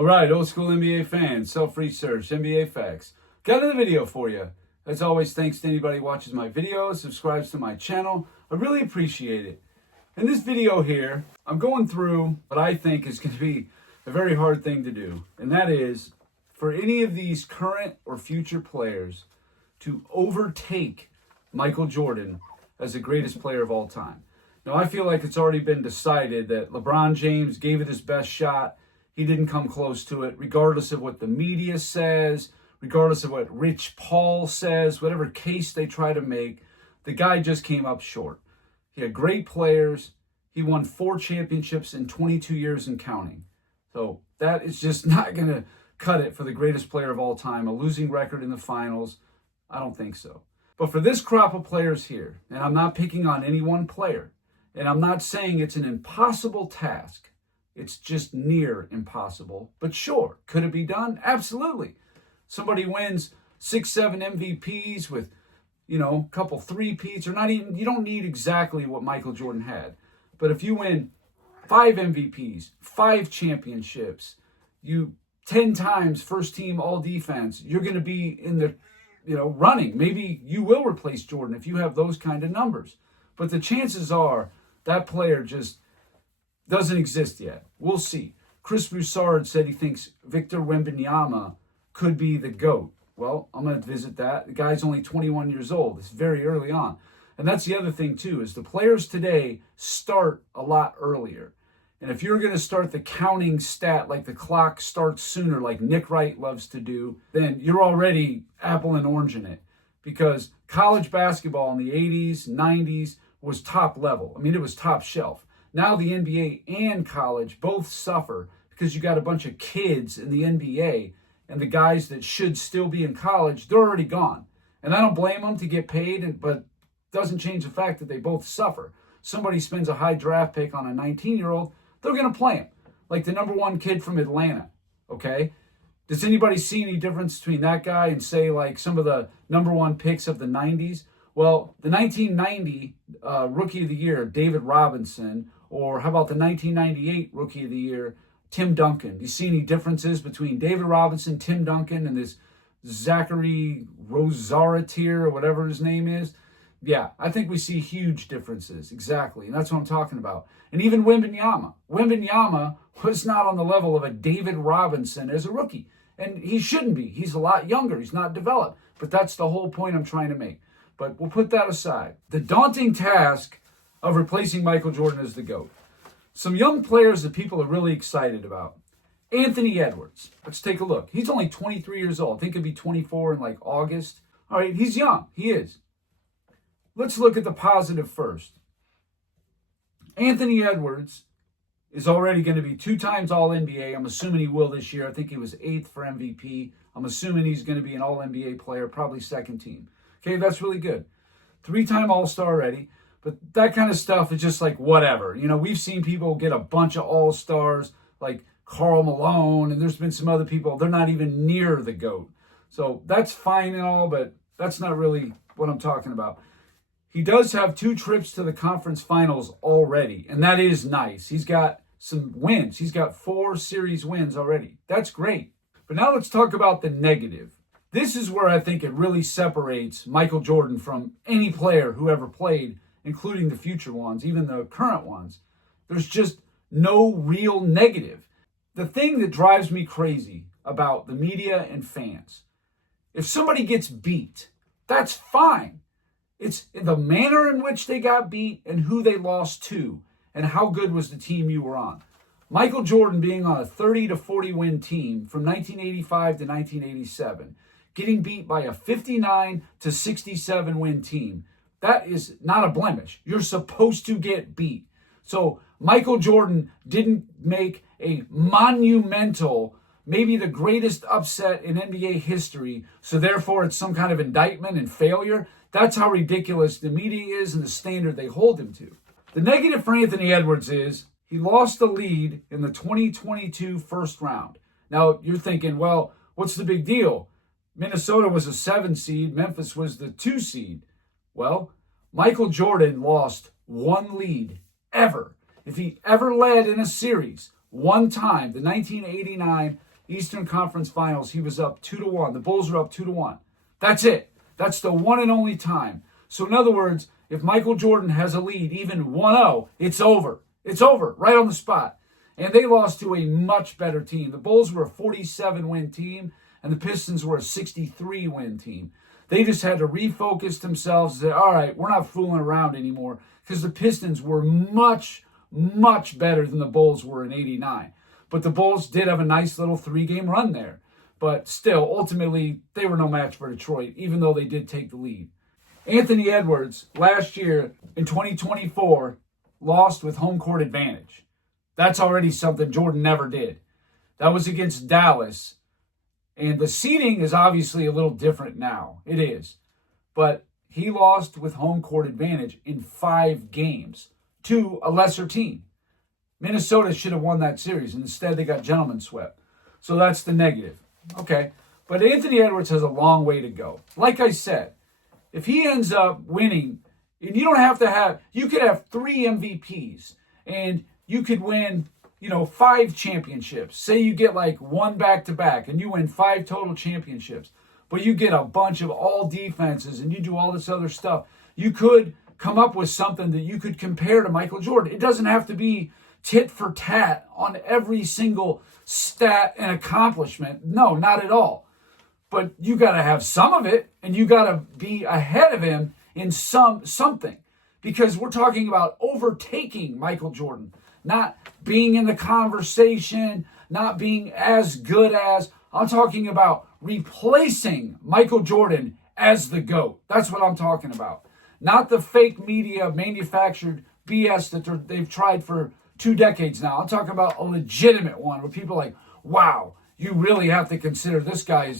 All right, old school NBA fans, self-research, NBA facts. Got another video for you. As always, thanks to anybody who watches my videos, subscribes to my channel. I really appreciate it. In this video here, I'm going through what I think is going to be a very hard thing to do. And that is for any of these current or future players to overtake Michael Jordan as the greatest player of all time. Now, I feel like it's already been decided that LeBron James gave it his best shot. He didn't come close to it, regardless of what the media says, regardless of what Rich Paul says, whatever case they try to make. The guy just came up short. He had great players. He won 4 championships in 22 years and counting. So that is just not going to cut it for the greatest player of all time. A losing record in the finals, I don't think so. But for this crop of players here, and I'm not picking on any one player, and I'm not saying it's an impossible task. It's just near impossible. But sure, could it be done? Absolutely. Somebody wins 6, 7 MVPs with, a couple three-peats, or not even, you don't need exactly what Michael Jordan had. But if you win 5 MVPs, 5 championships, you 10 times first team all defense, you're going to be in the, running. Maybe you will replace Jordan if you have those kind of numbers. But the chances are that player just doesn't exist yet. We'll see. Chris Broussard said he thinks Victor Wembanyama could be the GOAT. Well, I'm going to visit that. The guy's only 21 years old. It's very early on. And that's the other thing, too, is the players today start a lot earlier. And if you're going to start the counting stat like the clock starts sooner, like Nick Wright loves to do, then you're already apple and orange in it. Because college basketball in the 80s, 90s was top level. I mean, it was top shelf. Now the NBA and college both suffer because you got a bunch of kids in the NBA, and the guys that should still be in college, they're already gone. And I don't blame them to get paid, but doesn't change the fact that they both suffer. Somebody spends a high draft pick on a 19-year-old, they're going to play him. Like the number 1 kid from Atlanta, okay? Does anybody see any difference between that guy and, say, like some of the number 1 picks of the 90s? Well, the 1990 Rookie of the Year, David Robinson, or how about the 1998 Rookie of the Year, Tim Duncan? Do you see any differences between David Robinson, Tim Duncan, and this Zachary Rosaratier, or whatever his name is? Yeah, I think we see huge differences, exactly, and that's what I'm talking about. And even Wembanyama. Wembanyama was not on the level of a David Robinson as a rookie, and he shouldn't be. He's a lot younger. He's not developed, but that's the whole point I'm trying to make. But we'll put that aside. The daunting task of replacing Michael Jordan as the GOAT. Some young players that people are really excited about. Anthony Edwards. Let's take a look. He's only 23 years old. I think he'll be 24 in like August. All right, he's young. He is. Let's look at the positive first. Anthony Edwards is already going to be 2 times All-NBA. I'm assuming he will this year. I think he was 8th for MVP. I'm assuming he's going to be an All-NBA player, probably second team. Okay, that's really good. 3-time All-Star already. But that kind of stuff is just like whatever. We've seen people get a bunch of All-Stars like Karl Malone, and there's been some other people. They're not even near the GOAT. So that's fine and all, but that's not really what I'm talking about. He does have 2 trips to the conference finals already, and that is nice. He's got some wins. He's got 4 series wins already. That's great. But now let's talk about the negative. This is where I think it really separates Michael Jordan from any player who ever played, including the future ones, even the current ones. There's just no real negative. The thing that drives me crazy about the media and fans, if somebody gets beat, that's fine. It's the manner in which they got beat and who they lost to and how good was the team you were on. Michael Jordan being on a 30 to 40 win team from 1985 to 1987, getting beat by a 59 to 67 win team, that is not a blemish. You're supposed to get beat. So Michael Jordan didn't make a monumental, maybe the greatest upset in NBA history, so therefore it's some kind of indictment and failure. That's how ridiculous the media is and the standard they hold him to. The negative for Anthony Edwards is he lost the lead in the 2022 first round. Now, you're thinking, well, what's the big deal? Minnesota was a 7 seed. Memphis was the 2 seed. Well, Michael Jordan lost 1 lead ever. If he ever led in a series one time, the 1989 Eastern Conference Finals, he was up 2-1. The Bulls were up 2-1. That's it. That's the one and only time. So in other words, if Michael Jordan has a lead, even 1-0, it's over. It's over, right on the spot. And they lost to a much better team. The Bulls were a 47-win team, and the Pistons were a 63-win team. They just had to refocus themselves and say, all right, we're not fooling around anymore, because the Pistons were much, much better than the Bulls were in '89. But the Bulls did have a nice little 3-game run there. But still, ultimately, they were no match for Detroit, even though they did take the lead. Anthony Edwards, last year in 2024, lost with home court advantage. That's already something Jordan never did. That was against Dallas. And the seeding is obviously a little different now. It is. But he lost with home court advantage in 5 games to a lesser team. Minnesota should have won that series, and instead they got gentlemen swept. So that's the negative. Okay. But Anthony Edwards has a long way to go. Like I said, if he ends up winning, and you don't have to have, you could have 3 MVPs, and you could win, 5 championships. Say you get like 1 back-to-back, and you win 5 total championships, but you get a bunch of all defenses, and you do all this other stuff. You could come up with something that you could compare to Michael Jordan. It doesn't have to be tit for tat on every single stat and accomplishment. No, not at all. But you got to have some of it, and you got to be ahead of him in something, because we're talking about overtaking Michael Jordan, not being in the conversation, not being as good as. I'm talking about replacing Michael Jordan as the GOAT. That's what I'm talking about. Not the fake media manufactured BS that they've tried for 2 decades now. I'm talking about a legitimate one where people are like, wow, you really have to consider this guy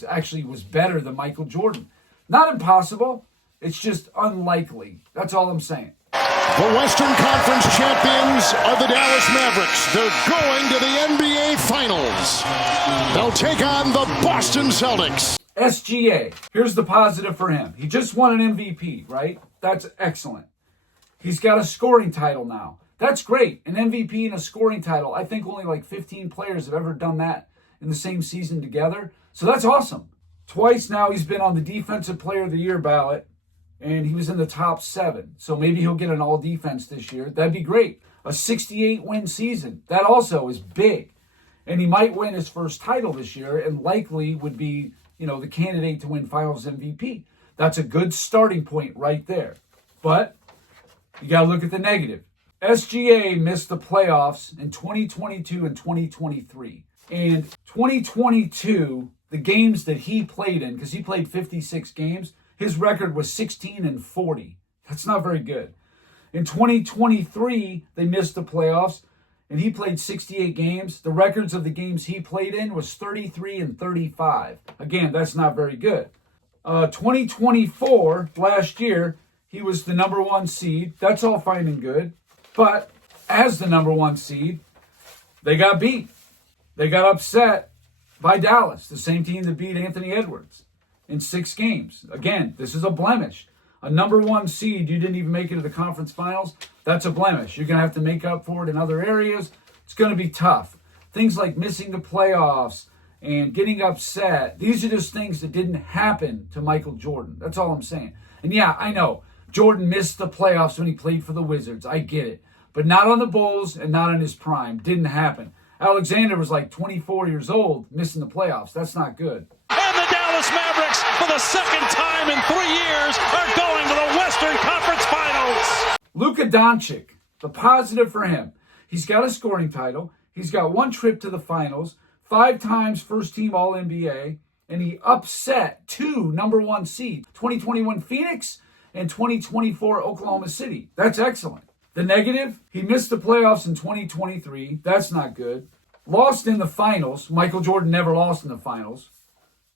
was better than Michael Jordan. Not impossible. It's just unlikely. That's all I'm saying. The Western Conference champions are the Dallas Mavericks. They're going to the NBA Finals. They'll take on the Boston Celtics. SGA, here's the positive for him. He just won an MVP, right? That's excellent. He's got a scoring title now. That's great. An MVP and a scoring title. I think only like 15 players have ever done that in the same season together. So that's awesome. Twice now he's been on the Defensive Player of the Year ballot, and he was in the top 7. So maybe he'll get an all-defense this year. That'd be great. A 68-win season. That also is big. And he might win his first title this year and likely would be, the candidate to win Finals MVP. That's a good starting point right there. But you got to look at the negative. SGA missed the playoffs in 2022 and 2023. And 2022, the games that he played in, because he played 56 games, his record was 16-40. That's not very good. In 2023, they missed the playoffs, and he played 68 games. The records of the games he played in was 33-35. Again, that's not very good. 2024, last year, he was the number 1 seed. That's all fine and good. But as the number 1 seed, they got beat. They got upset by Dallas, the same team that beat Anthony Edwards in 6 games. Again, this is a blemish. A number 1 seed, you didn't even make it to the conference finals. That's a blemish. You're going to have to make up for it in other areas. It's going to be tough. Things like missing the playoffs and getting upset. These are just things that didn't happen to Michael Jordan. That's all I'm saying. And yeah, I know. Jordan missed the playoffs when he played for the Wizards. I get it. But not on the Bulls and not in his prime. Didn't happen. Alexander was like 24 years old missing the playoffs. That's not good. And the Dallas Mavericks, for the second time in 3 years, are going to the Western Conference Finals. Luka Doncic, the positive for him. He's got a scoring title. He's got 1 trip to the finals, 5 times first-team All-NBA, and he upset 2 number 1 seeds, 2021 Phoenix and 2024 Oklahoma City. That's excellent. The negative, he missed the playoffs in 2023. That's not good. Lost in the finals. Michael Jordan never lost in the finals.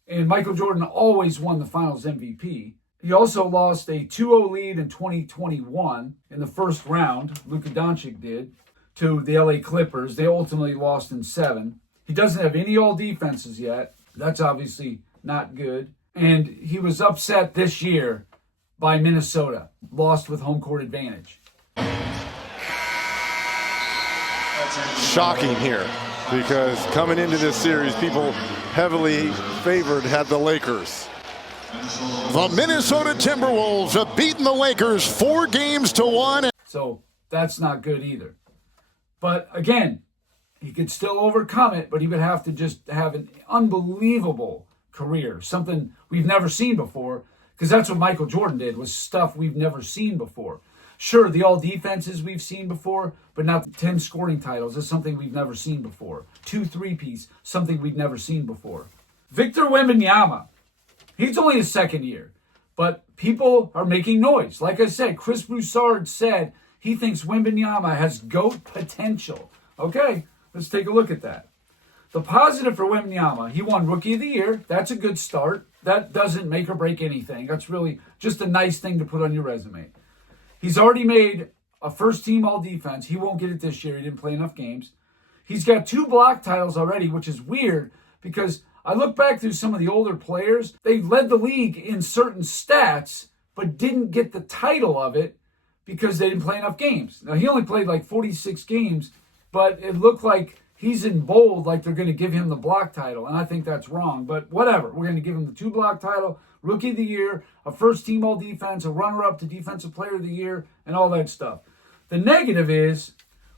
And Michael Jordan always won the finals MVP. He also lost a 2-0 lead in 2021 in the first round. Luka Doncic did, to the LA Clippers. They ultimately lost in 7. He doesn't have any all defenses yet. That's obviously not good. And he was upset this year by Minnesota. Lost with home court advantage. Shocking here. because coming into this series, people heavily favored had the Lakers. The Minnesota Timberwolves have beaten the Lakers 4-1. So that's not good either. But again, he could still overcome it, but he would have to just have an unbelievable career, something we've never seen before, because that's what Michael Jordan did, was stuff we've never seen before. Sure, the all defenses we've seen before, but not the 10 scoring titles. That's something we've never seen before. 2 3-piece, something we've never seen before. Victor Wembanyama, he's only his second year, but people are making noise. Like I said, Chris Broussard said he thinks Wembanyama has GOAT potential. Okay, let's take a look at that. The positive for Wembanyama, he won Rookie of the Year. That's a good start. That doesn't make or break anything. That's really just a nice thing to put on your resume. He's already made a first-team all-defense. He won't get it this year. He didn't play enough games. He's got 2 block titles already, which is weird because I look back through some of the older players. They led the league in certain stats, but didn't get the title of it because they didn't play enough games. Now, he only played like 46 games, but it looked like he's in bold, like they're going to give him the block title, and I think that's wrong. But whatever. We're going to give him the 2 block title, Rookie of the Year, a first-team all-defense, a runner-up to Defensive Player of the Year, and all that stuff. The negative is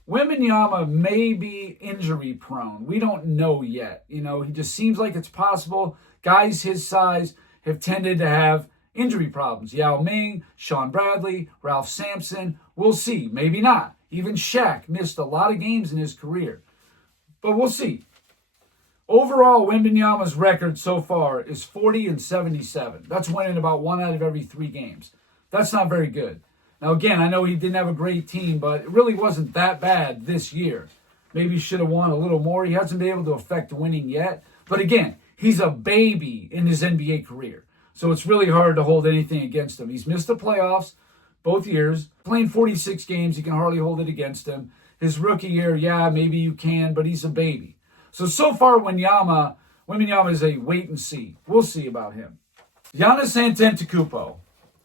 Wembanyama may be injury-prone. We don't know yet. You know, he just seems like it's possible. Guys his size have tended to have injury problems. Yao Ming, Sean Bradley, Ralph Sampson. We'll see. Maybe not. Even Shaq missed a lot of games in his career. But we'll see. Overall, Wembanyama's record so far is 40-77. That's winning about 1 out of every 3 games. That's not very good. Now, again, I know he didn't have a great team, but it really wasn't that bad this year. Maybe he should have won a little more. He hasn't been able to affect winning yet. But again, he's a baby in his NBA career. So it's really hard to hold anything against him. He's missed the playoffs both years. Playing 46 games, you can hardly hold it against him. His rookie year, yeah, maybe you can, but he's a baby. So far, Wembanyama is a wait and see. We'll see about him. Giannis Antetokounmpo,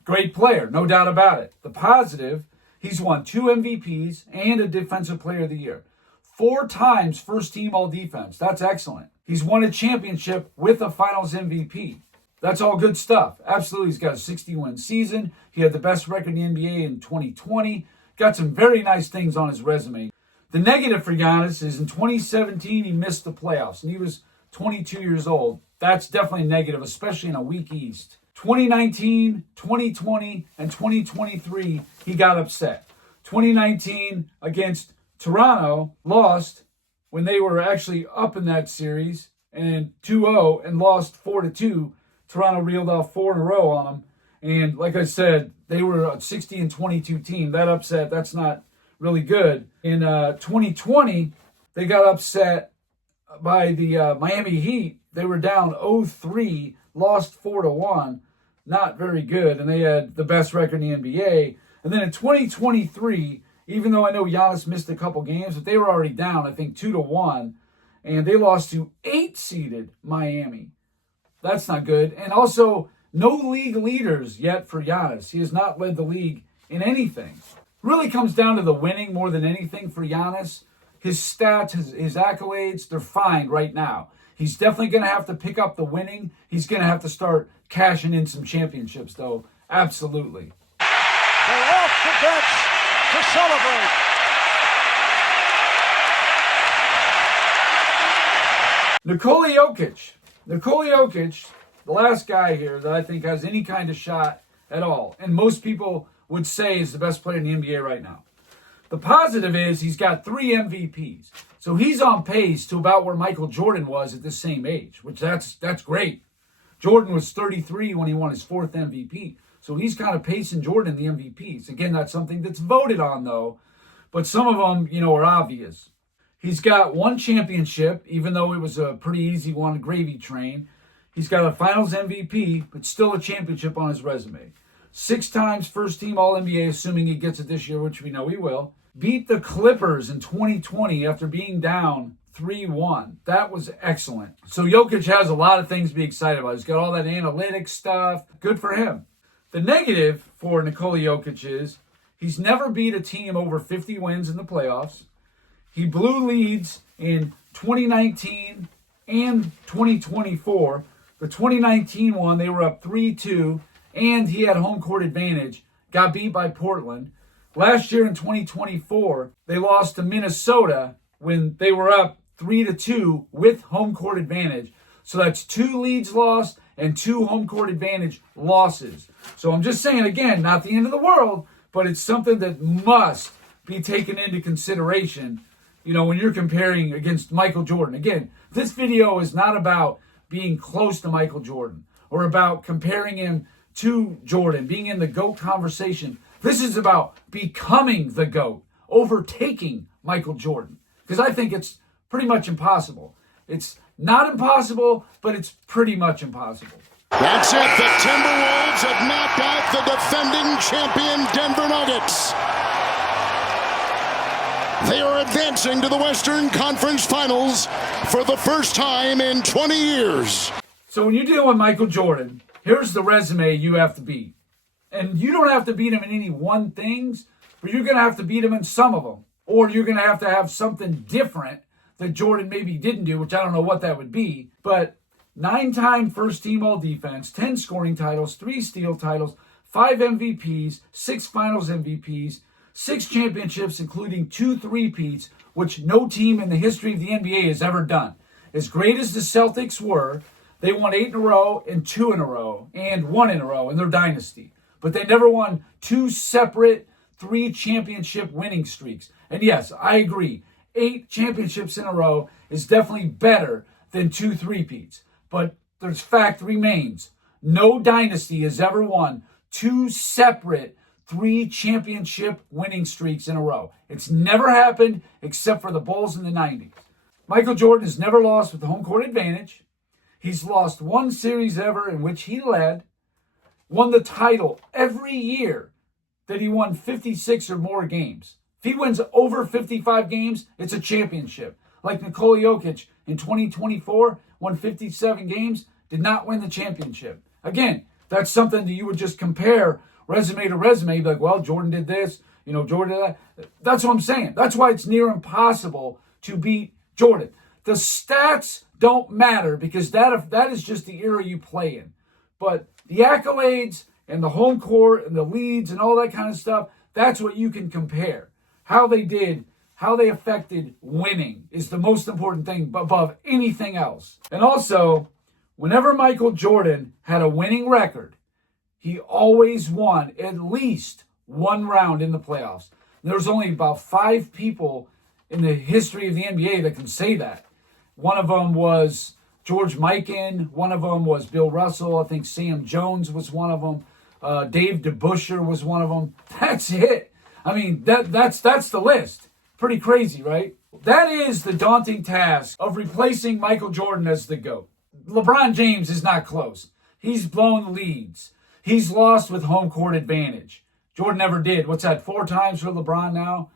great player, no doubt about it. The positive, he's won 2 MVPs and a Defensive Player of the Year. 4 times first-team all-defense. That's excellent. He's won a championship with a Finals MVP. That's all good stuff. Absolutely, he's got a 60-win season. He had the best record in the NBA in 2020. Got some very nice things on his resume. The negative for Giannis is in 2017, he missed the playoffs, and he was 22 years old. That's definitely negative, especially in a weak East. 2019, 2020, and 2023, he got upset. 2019 against Toronto, lost when they were actually up in that series, and 2-0, and lost 4-2. Toronto reeled off 4 in a row on them. And like I said, they were a 60-22 team. That upset, that's not really good. In 2020, they got upset by the Miami Heat. They were down 0-3, lost 4-1. Not very good. And they had the best record in the NBA. And then in 2023, even though I know Giannis missed a couple games, but they were already down, I think, 2-1. And they lost to 8-seeded Miami. That's not good. And also, no league leaders yet for Giannis. He has not led the league in anything. Really comes down to the winning more than anything for Giannis. His stats, his accolades, they're fine right now. He's definitely going to have to pick up the winning. He's going to have to start cashing in some championships, though. Absolutely. They're off the bench to celebrate. Nikola Jokic. Nikola Jokic, the last guy here that I think has any kind of shot at all, and most people would say is the best player in the NBA right now. The positive is he's got 3 MVPs. So he's on pace to about where Michael Jordan was at the same age, which that's great. Jordan was 33 when he won his 4th MVP. So he's kind of pacing Jordan in the MVPs. Again, that's something that's voted on, though. But some of them, are obvious. He's got 1 championship, even though it was a pretty easy one, a gravy train. He's got a Finals MVP, but still a championship on his resume. 6 times first-team All-NBA, assuming he gets it this year, which we know he will. Beat the Clippers in 2020 after being down 3-1. That was excellent. So Jokic has a lot of things to be excited about. He's got all that analytics stuff. Good for him. The negative for Nikola Jokic is he's never beat a team over 50 wins in the playoffs. He blew leads in 2019 and 2024. The 2019 one, they were up 3-2, and he had home court advantage. Got beat by Portland. Last year in 2024, they lost to Minnesota when they were up 3-2 with home court advantage. So that's 2 leads lost and 2 home court advantage losses. So I'm just saying, again, not the end of the world, but it's something that must be taken into consideration, when you're comparing against Michael Jordan. Again, this video is not about being close to Michael Jordan or about comparing him to Jordan, being in the GOAT conversation. This is about becoming the GOAT, overtaking Michael Jordan. Because I think it's pretty much impossible. It's not impossible, but it's pretty much impossible. That's it. The Timberwolves have knocked out the defending champion Denver Nuggets. They are advancing to the Western Conference Finals for the first time in 20 years. So when you're dealing with Michael Jordan, here's the resume you have to beat. And you don't have to beat him in any one things, but you're going to have to beat him in some of them. Or you're going to have something different that Jordan maybe didn't do, which I don't know what that would be. But 9-time first-team all-defense, 10 scoring titles, 3 steal titles, 5 MVPs, 6 finals MVPs, 6 championships, including 2 three-peats, which no team in the history of the NBA has ever done. As great as the Celtics were, they won 8 in a row and 2 in a row and 1 in a row in their dynasty. But they never won 2 separate 3 championship winning streaks. And yes, I agree. 8 championships in a row is definitely better than 2 three-peats. But the fact remains, no dynasty has ever won 2 separate 3 championship winning streaks in a row. It's never happened except for the Bulls in the 90s. Michael Jordan has never lost with the home court advantage. He's lost 1 series ever in which he led, won the title every year that he won 56 or more games. If he wins over 55 games, it's a championship. Like Nikola Jokic in 2024, won 57 games, did not win the championship. Again, that's something that you would just compare resume to resume. You'd be like, well, Jordan did this, Jordan did that. That's what I'm saying. That's why it's near impossible to beat Jordan. The stats don't matter because that is just the era you play in. But the accolades and the home court and the leads and all that kind of stuff, that's what you can compare. How they did, how they affected winning is the most important thing above anything else. And also, whenever Michael Jordan had a winning record, he always won at least 1 round in the playoffs. There's only about 5 people in the history of the NBA that can say that. One of them was George Mikan. One of them was Bill Russell. I think Sam Jones was one of them. Dave DeBusschere was one of them. That's it. I mean, that's the list. Pretty crazy, right? That is the daunting task of replacing Michael Jordan as the GOAT. LeBron James is not close. He's blown leads. He's lost with home court advantage. Jordan never did. What's that, 4 times for LeBron now?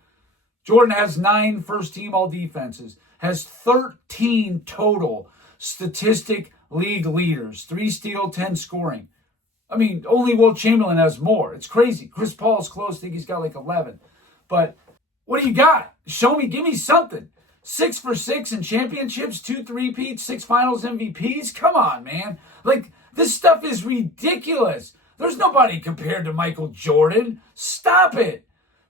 Jordan has 9 first-team all-defenses, has 13 total statistic league leaders, 3 steal, 10 scoring. I mean, only Will Chamberlain has more. It's crazy. Chris Paul's close. I think he's got like 11. But what do you got? Show me. Give me something. 6 for 6 in championships, 2 three-peats, 6 finals MVPs. Come on, man. Like, this stuff is ridiculous. There's nobody compared to Michael Jordan. Stop it.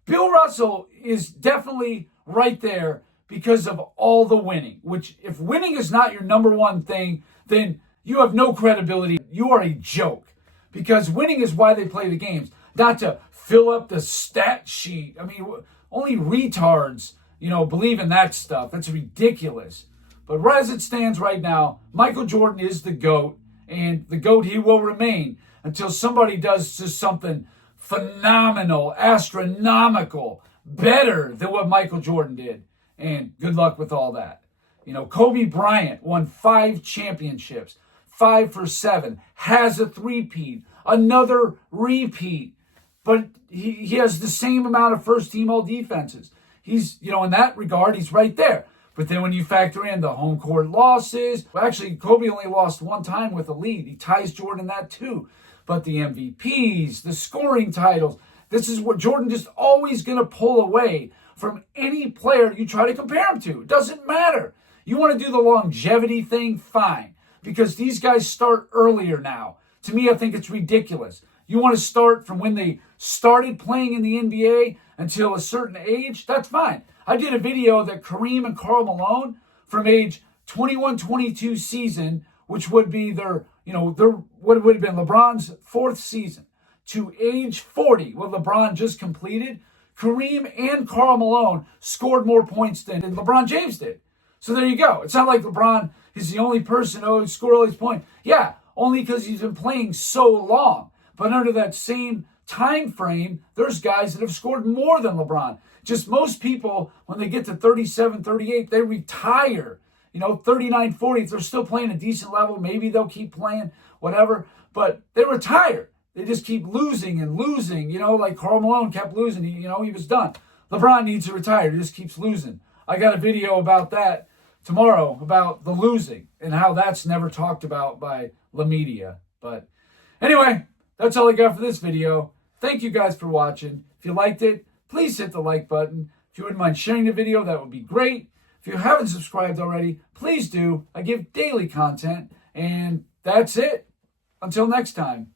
Bill Russell is definitely right there because of all the winning, which if winning is not your number one thing, then you have no credibility. You are a joke because winning is why they play the games, not to fill up the stat sheet. I mean, only retards, believe in that stuff. That's ridiculous. But right as it stands right now, Michael Jordan is the GOAT, and the GOAT he will remain until somebody does just something phenomenal, astronomical, better than what Michael Jordan did. And good luck with all that. Kobe Bryant won 5 championships, 5 for 7, has a three-peat, another repeat, but he has the same amount of first-team all-defenses. He's, in that regard, he's right there. But then when you factor in the home court losses, actually, Kobe only lost 1 time with a lead. He ties Jordan in that too. But the MVPs, the scoring titles, this is what Jordan just always going to pull away from any player you try to compare him to. It doesn't matter. You want to do the longevity thing? Fine. Because these guys start earlier now. To me, I think it's ridiculous. You want to start from when they started playing in the NBA until a certain age? That's fine. I did a video that Kareem and Karl Malone from age 21-22 season, which would be their what would have been LeBron's 4th season, to age 40, what LeBron just completed, Kareem and Karl Malone scored more points than LeBron James did. So there you go. It's not like LeBron is the only person who scored all these points. Yeah, only because he's been playing so long. But under that same time frame, there's guys that have scored more than LeBron. Just most people, when they get to 37, 38, they retire. 39, 40, if they're still playing a decent level, maybe they'll keep playing, whatever. But they retire. They just keep losing and losing. Like Karl Malone kept losing. He was done. LeBron needs to retire. He just keeps losing. I got a video about that tomorrow, about the losing and how that's never talked about by the media. But anyway, that's all I got for this video. Thank you guys for watching. If you liked it, please hit the like button. If you wouldn't mind sharing the video, that would be great. If you haven't subscribed already, please do. I give daily content. And that's it. Until next time.